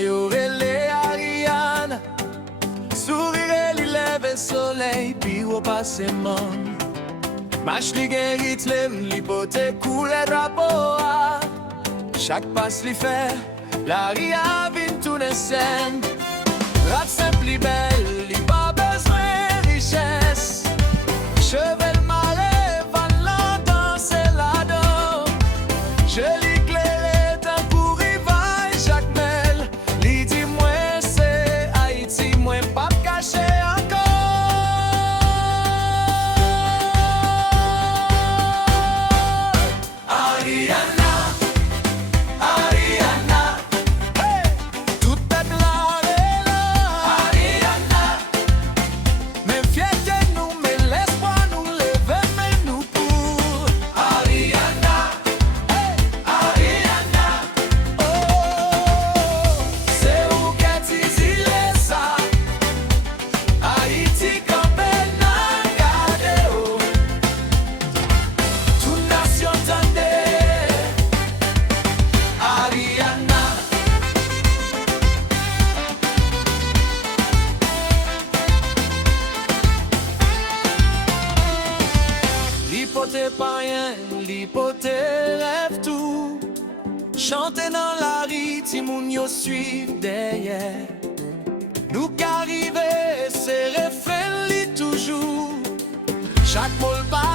les Ariane. Sourire, li lève soleil, puis repasse monde. Marche li gen rythme, li pote coule drapeau. Chaque passe li fait, la ria vin tourne scène. Rap simple li belle, li pas besoin richesse. Chevel malé, van lan danse la do. Je l'éclaire tant pour rivaille chaque mel. Li dit moi c'est Haïti, moi pas caché encore. Ariana, Ariana, hey, tout peuple là est là. Ariana, mais fierté nous, mais l'espoir nous lever, mais nous pour Ariana, hey, Ariana, oh, c'est où qu'est-ce qu'il est ça? Haïti campé n'a gardé, oh, toute nation tendait. Ariana, l'hypothèque pas rien, l'hypothèque rêve tout. Chanter dans la rue, ti moun yo suivre derrière. Nous qu'arriver, c'est refrain li toujours. Chaque mot pas